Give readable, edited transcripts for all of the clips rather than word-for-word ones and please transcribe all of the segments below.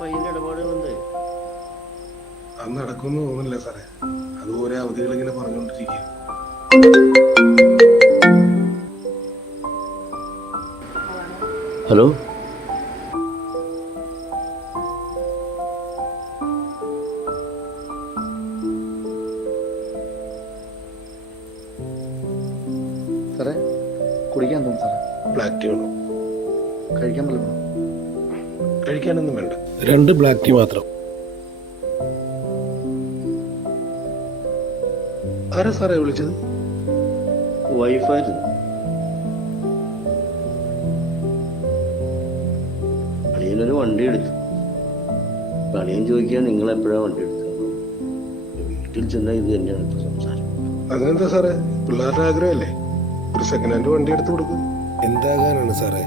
പയ്യന്റെ ഇടപാടുകളുണ്ട്. അത് നടക്കുമെന്ന് തോന്നുന്നില്ല സാറേ. അതുപോലെ അവധികൾ ഇങ്ങനെ പറഞ്ഞുകൊണ്ടിരിക്കുക. ഹലോ, സാറേ കുടിക്കാൻ തോന്നുന്നു സാറേ. ബ്ലാക്ക് ടീ വേണോ? കഴിക്കാൻ പറ്റുമോ? കഴിക്കാനൊന്നും വേണ്ട, 2 ബ്ലാക്ക് ടീ മാത്രം. ആരാ സാറേ വിളിച്ചത്? വൈഫായിരുന്നു. അളിയനൊരു വണ്ടി എടുത്തു. അളിയൻ ചോദിക്കാൻ നിങ്ങൾ എപ്പോഴാണ് വണ്ടി എടുത്തത്? വീട്ടിൽ ചെന്നാൽ ഇത് തന്നെയാണ് ഇപ്പൊ സംസാരം. അതെന്താ സാറേ, പിള്ളേരുടെ ആഗ്രഹമല്ലേ, ഒരു സെക്കൻഡ് ഹാൻഡ് വണ്ടി എടുത്തു കൊടുക്കും. എന്താകാനാണ് സാറേ?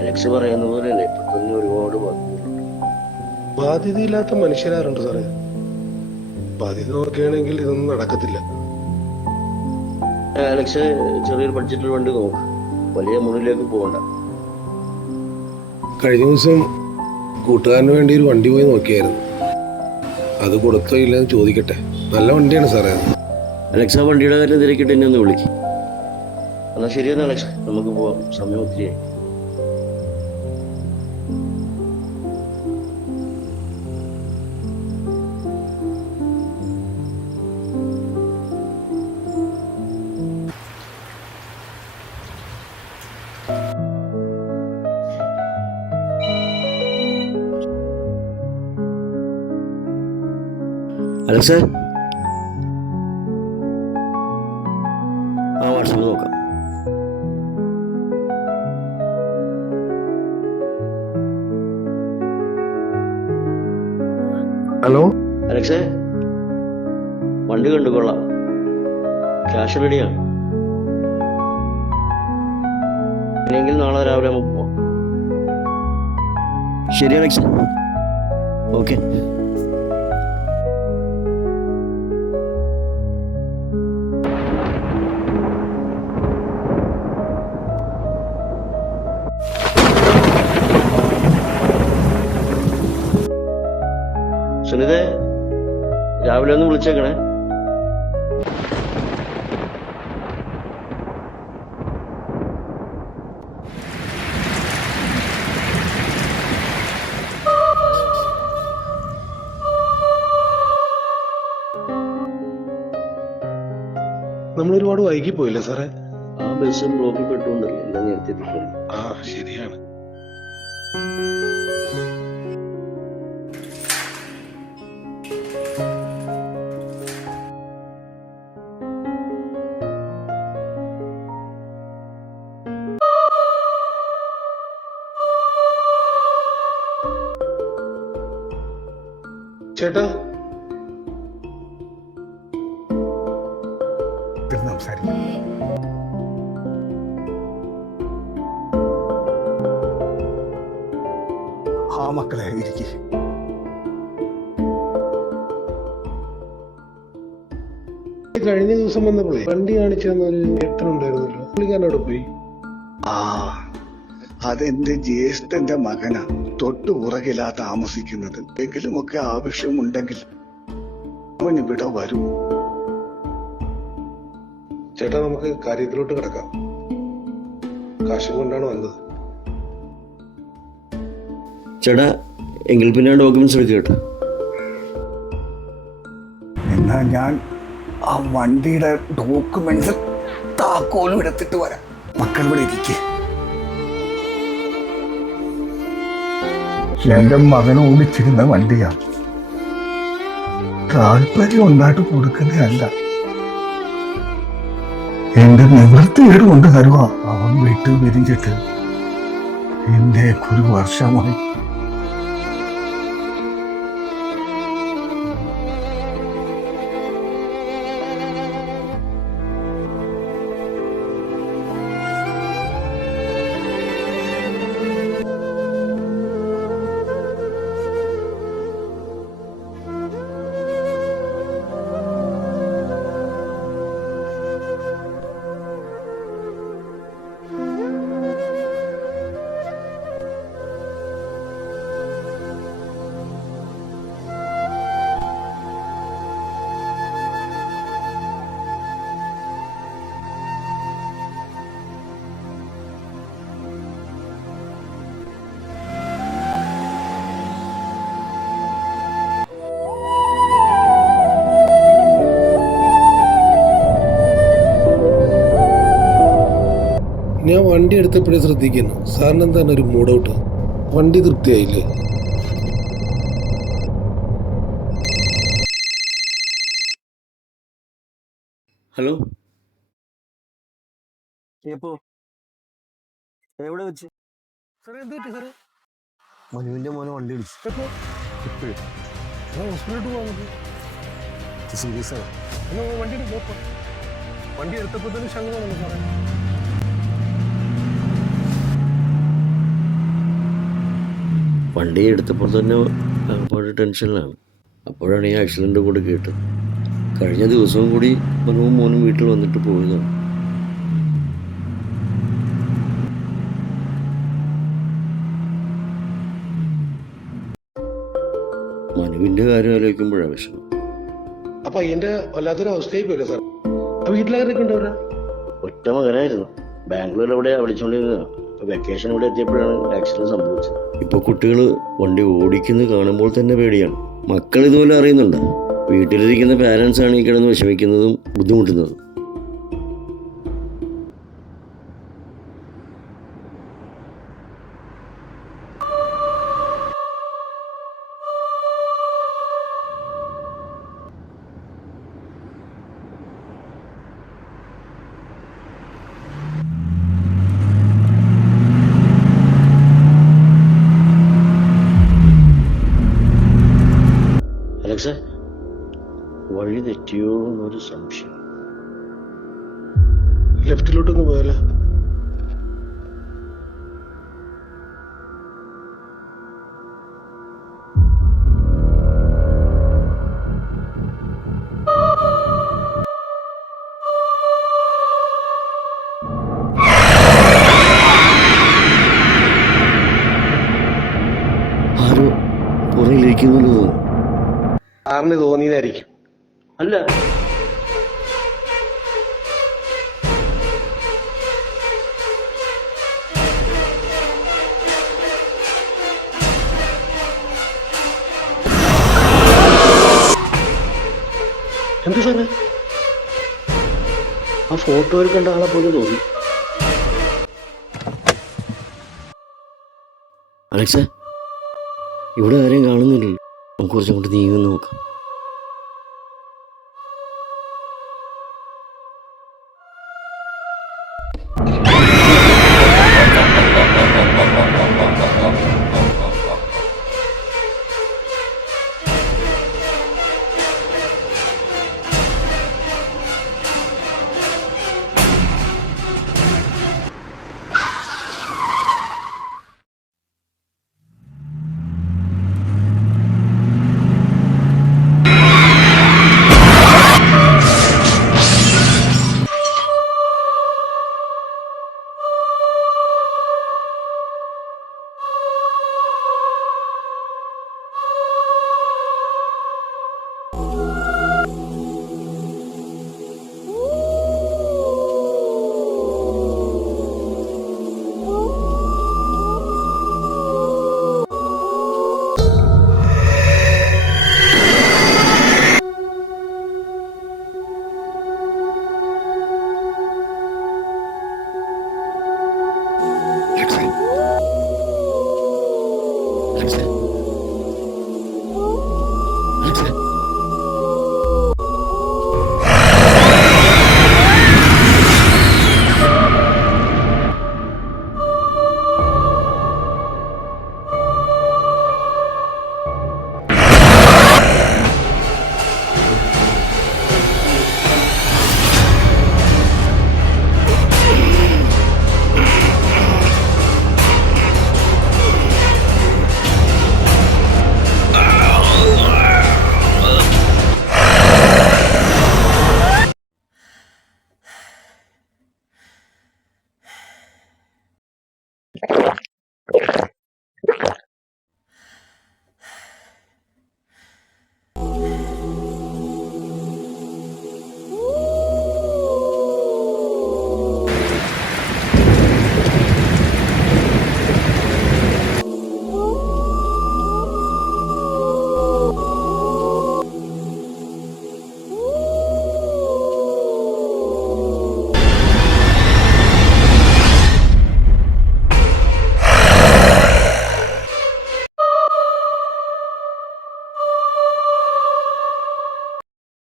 അലക്സ് പറയുന്ന പോലെയല്ലേ, ഇപ്പൊ തന്നെ ഒരുപാട് ബാധ്യതകളുണ്ട്. ബാധ്യതയില്ലാത്ത മനുഷ്യരാരുണ്ട് സാറേ? ബാധ്യത നോക്കുകയാണെങ്കിൽ ഇതൊന്നും നടക്കത്തില്ല. അലക്സ് ചെറിയൊരു ബഡ്ജറ്റിൽ വണ്ടി നോക്ക്, വലിയ മുന്നിലേക്ക് പോകണ്ട. കഴിഞ്ഞ ദിവസം കൂട്ടുകാരന് വേണ്ടി ഒരു വണ്ടി പോയി നോക്കിയായിരുന്നു. അത് കൊടുത്തോ ഇല്ലെന്ന് ചോദിക്കട്ടെ. നല്ല വണ്ടിയാണ് സാറേ അത്. അലക്സ് ആ വണ്ടിയുടെ കാര്യം തിരക്കിട്ട് എന്നെ ഒന്ന് വിളിക്കും. എന്നാൽ ശരിയെന്നാ അലക്സ്, നമുക്ക് പോവാം, സമയം ഒത്തിരിയായി. അലക്സ്, ആ വാട്സാപ്പ് നോക്കാം. ഹലോ അലക്സേ, വണ്ടി കണ്ടുകൊള്ളാം, ക്യാഷ് റെഡിയാണ്. ഇല്ലെങ്കിൽ നാളെ രാവിലെ നമുക്ക് പോവാം. ശരി അലക്സ്, ഓക്കെ. സുനിതേ, രാവിലെ ഒന്ന് വിളിച്ചേക്കണേ. നമ്മൾ ഒരുപാട് വൈകി പോയില്ലേ സാറേ? ആ ബസ് ബ്ലോക്കിൽ പെട്ടുകൊണ്ടല്ലേ എല്ലാം നേരത്തെ എത്തിക്കുന്നു. ആ ശരിയാണ്. ചേട്ടാ, സംസാരിക്കാം. ആ മക്കളെ ഇരിക്കെ. കഴിഞ്ഞ ദിവസം വന്നപ്പോഴേ വണ്ടി കാണിച്ചു തന്നൊരു ഏട്ടനുണ്ടായിരുന്നല്ലോ, പുള്ളിക്കാരനോട് പോയി. ആ, അതെന്റെ ജ്യേഷ്ഠന്റെ മകനാ, തൊട്ടു പുറകിലാ താമസിക്കുന്നത്. എങ്കിലുമൊക്കെ ആവശ്യമുണ്ടെങ്കിൽ അവൻ ഇവിടെ വരും. ചേട്ടാ, നമുക്ക് കാര്യത്തിലോട്ട് കിടക്കാം. കാശും കൊണ്ടാണ് വന്നത്. ചേട്ടാ, എങ്കിൽ പിന്നെ ഡോക്യുമെന്റ്സ് എടുക്കുക കേട്ടോ. എന്നാ ഞാൻ ആ വണ്ടിയുടെ ഡോക്യുമെന്റ്സ് താക്കോലും എടുത്തിട്ട് വരാം. മക്കൾ ഇവിടെ ഇരിക്കേ. എന്റെ മകൻ ഓടിച്ചിരുന്ന വണ്ടിയാ, താല്പര്യം ഉണ്ടായിട്ട് കൊടുക്കുന്നതല്ല. എന്റെ നിവൃത്തിയേട് കൊണ്ട് തരുവാ. അവൻ വീട്ടിൽ വിരിഞ്ഞിട്ട് എന്റെ 1 വർഷമായി. വണ്ടി എടുത്തപ്പോഴേ ശ്രദ്ധിക്കുന്നു. സാറിന് എന്താണ് ഒരു മൂഡ് ഔട്ട്? വണ്ടി തൃപ്തിയായില്ലേ? ഹലോ, എവിടെ വെച്ച്? സാറേ എന്ത് പറ്റി സാറേ? മനുവിന്റെ മോനെ വണ്ടി ഇടിച്ചു. ഇപ്പോഴും ഹോസ്പിറ്റലിലോട്ട് പോകാൻ സീരിയസ് ആണ്. വണ്ടി എടുക്കാം. വണ്ടി എടുത്തപ്പോൾ തന്നെ ശങ്കമാണല്ലോ സാറേ. വണ്ടി എടുത്തപ്പോൾ തന്നെ ഒരുപാട് ടെൻഷനിലാണ്. അപ്പോഴാണ് ഈ ആക്സിഡൻ്റ് കൂടെ കേട്ടത്. കഴിഞ്ഞ ദിവസവും കൂടി മനുവും മോനും വീട്ടിൽ വന്നിട്ട് പോയതാണ്. മനുവിൻ്റെ കാര്യം ആലോചിക്കുമ്പോഴാണ് വിഷമം. അപ്പൊ അതിന്റെ വല്ലാത്തൊരു അവസ്ഥയായി പോയില്ലേ സാർ? വീട്ടിലാരൊക്കെ ഉണ്ടവരാ? ഒറ്റ മകനായിരുന്നു. ബാംഗ്ലൂർ എവിടെ വിളിച്ചുകൊണ്ടിരുന്നതാണ്. വെക്കേഷൻ ഇവിടെ എത്തിയപ്പോഴാണ് ആക്സിഡന്റ് സംഭവിച്ചത്. ഇപ്പോൾ കുട്ടികൾ വണ്ടി ഓടിക്കുന്നത് കാണുമ്പോൾ തന്നെ പേടിയാണ്. മക്കൾ ഇതുപോലെ അറിയുന്നുണ്ട്. വീട്ടിലിരിക്കുന്ന പാരൻസ് ആണ് ഈ കിടന്ന് വിഷമിക്കുന്നതും ബുദ്ധിമുട്ടുന്നതും. അലക്സ, വഴി തെറ്റിയോ എന്നൊരു സംശയം. ലെഫ്റ്റിലോട്ടൊന്ന് പോയാലോ? ആരോ പുറയിലിരിക്കുന്നു തോന്നുന്നു. സാറിന് തോന്നിയതായിരിക്കും. അല്ല, എന്ത് സാറേ? ആ ഫോട്ടോയിൽ കണ്ട ആളെ പോലെ തോന്നി. അലക്സ, ഇവിടെ ആരെയും കാണുന്നില്ലല്ലോ. നമുക്ക് കുറച്ചും കൂടി നീങ്ങുന്ന നോക്കാം.